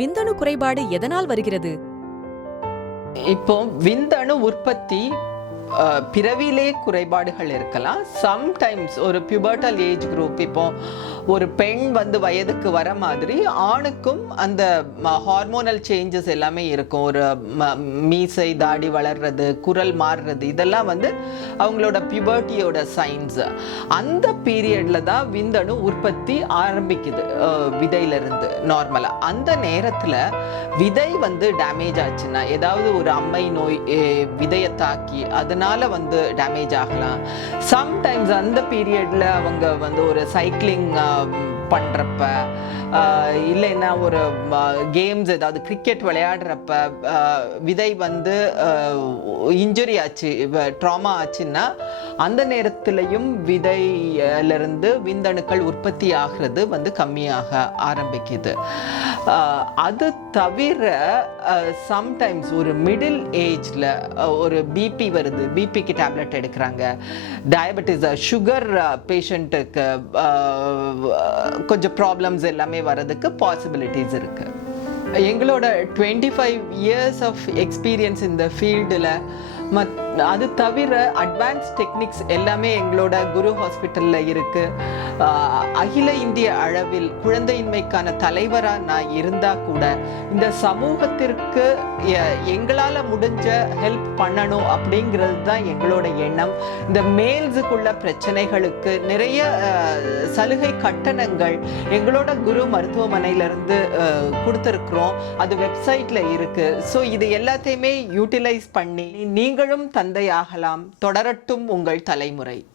விந்தணு குறைபாடு எதனால் வருகிறது? இப்போ விந்தணு உற்பத்தி பிறவிலே குறைபாடுகள் இருக்கலாம். சம்டைம்ஸ் ஒரு பியூபர்டல் ஏஜ் குரூப் இப்போ ஒரு பெண் வந்து வயதுக்கு வர மாதிரி ஆணுக்கும் அந்த ஹார்மோனல் சேஞ்சஸ் எல்லாமே இருக்கும். ஒரு ம- மீசை தாடி வளர்றது குரல் மாறுறது இதெல்லாம் வந்து அவங்களோட பியூபர்ட்டியோட சைன்ஸ் அந்த பீரியட்ல தான் விந்தணு உற்பத்தி ஆரம்பிக்குது விதையிலிருந்து நார்மலாக அந்த நேரத்தில் விதை வந்து டேமேஜ் ஆச்சுன்னா ஏதாவது ஒரு அம்மை நோய் விதையை தாக்கி அதனால வந்து டேமேஜ் ஆகலாம். சம்டைம்ஸ் அந்த பீரியட்ல அவங்க வந்து ஒரு சைக்கிளிங் பண்ணுறப்ப இல்லைன்னா ஒரு கேம்ஸ் ஏதாவது கிரிக்கெட் விளையாடுறப்ப விதை வந்து இன்ஜுரி ஆச்சு ட்ராமா ஆச்சுன்னா அந்த நேரத்திலையும் விதையிலிருந்து விந்தணுக்கள் உற்பத்தி ஆகிறது வந்து கம்மியாக ஆரம்பிக்குது. அது தவிர சம்டைம்ஸ் ஒரு மிடில் ஏஜில் ஒரு பிபி வருது. பிபிக்கு டேப்லெட் எடுக்கிறாங்க. டயபெட்டிஸ் சுகர் பேஷண்ட்டுக்கு கொஞ்சம் ப்ராப்ளம்ஸ் எல்லாமே வர்றதுக்கு பாசிபிலிட்டிஸ் இருக்குது எங்களோட twenty five years of experience இந்த ஃபீல்டில் மத் அது தவிர அட்வான்ஸ் டெக்னிக்ஸ் எல்லாமே எங்களோட குரு ஹாஸ்பிட்டலில் இருக்குது அகில இந்திய அளவில் குழந்தையின்மைக்கான தலைவராக நான் இருந்தால் கூட இந்த சமூகத்திற்கு எங்களால் முடிஞ்ச ஹெல்ப் பண்ணணும் அப்படிங்கிறது தான் எங்களோட எண்ணம். இந்த மேல்ஸுக்குள்ள பிரச்சனைகளுக்கு நிறைய சலுகை கட்டணங்கள் எங்களோட குரு மருத்துவமனையிலேருந்து கொடுத்துருக்குறோம். அது வெப்சைட்டில் இருக்குது ஸோ இது எல்லாத்தையுமே யூட்டிலைஸ் பண்ணி நீங்கள் நீங்களும் தந்தையாகலாம். தொடரட்டும் உங்கள் தலைமுறை.